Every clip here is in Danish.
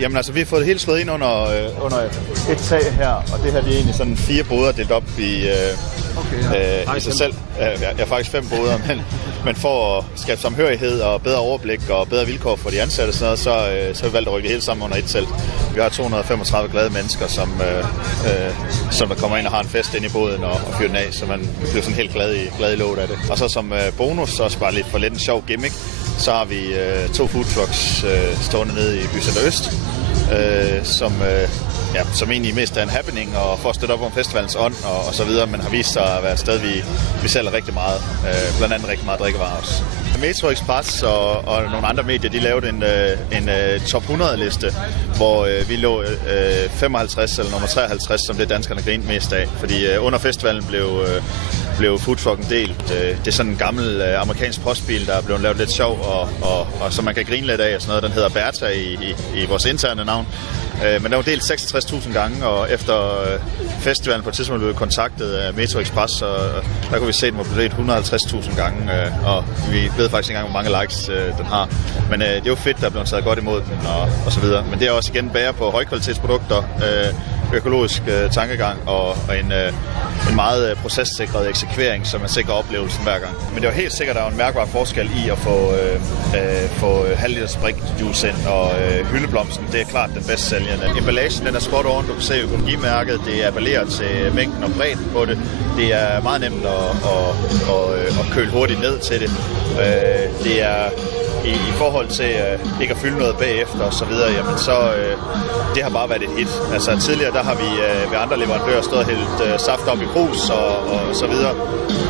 Jamen altså, vi har fået det hele slået ind under et tag her, og det her det er egentlig sådan 4 boder delt op i sig selv. Ja, faktisk 5 boder, men for at skabe samhørighed og bedre overblik og bedre vilkår for de ansatte, så har vi valgt at rykke det hele sammen under et telt. Vi har 235 glade mennesker, som der kommer ind og har en fest inde i båden og fyrer den af, så man bliver sådan helt glad i låget af det. Og så som bonus, også bare lidt for lidt en sjov gimmick, så har vi 2 foodtrucks stående nede i Bycenter Øst, som egentlig mest er en happening og for at støtte op om festivalens ånd og så videre, men har vist sig at være et sted, vi sælger rigtig meget, blandt andet rigtig meget drikkevarer også. Metro Express og nogle andre medier, de lavede en top 100-liste, hvor vi lå 55 eller nummer 53, som det danskerne grinte mest af, fordi under festivalen blev foodtrucken delt. Det er sådan en gammel amerikansk postbil, der er blevet lavet lidt sjov, og som man kan grine lidt af, og sådan noget. Den hedder Bertha i vores interne navn. Men den var delt 66.000 gange, og efter festivalen på et tidspunkt blev kontaktet af Metro Express, og der kunne vi se, at den var blevet delt 150.000 gange, og vi ved faktisk ikke engang, hvor mange likes den har. Men det er jo fedt, der er blevet taget godt imod den, og så videre. Men det er også igen bærer på højkvalitetsprodukter, økologisk tankegang og en meget processikret eksekvering, som er sikrer oplevelsen hver gang. Men det er jo helt sikkert, at der er en mærkbar forskel i at få halvliters sprikjuice ind, og hyldeblomsten, det er klart den bedst sælgende. Emballagen, den er spot on, du kan se økologimærket, det appellerer til mængden og bredden på det. Det er meget nemt at køle hurtigt ned til det. Det er i forhold til ikke at fylde noget bagefter og så videre, jamen så det har bare været et hit. Altså tidligere, der har vi ved andre leverandører stået og hældt saft op i brus og så videre,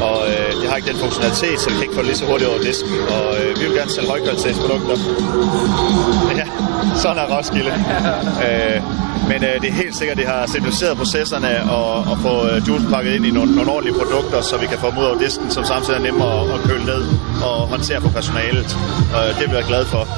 og det har ikke den funktionalitet, så vi kan ikke få det lige så hurtigt over disken, og vi vil gerne sælge højkvalitetsprodukter. Ja, sådan er Roskilde. Men det er helt sikkert, at det har simplificeret processerne og få juice pakket ind i nogle ordentlige produkter, så vi kan få dem ud over disken, som samtidig er nemmere at køle ned og håndtere for personalet. Og det bliver jeg glad for.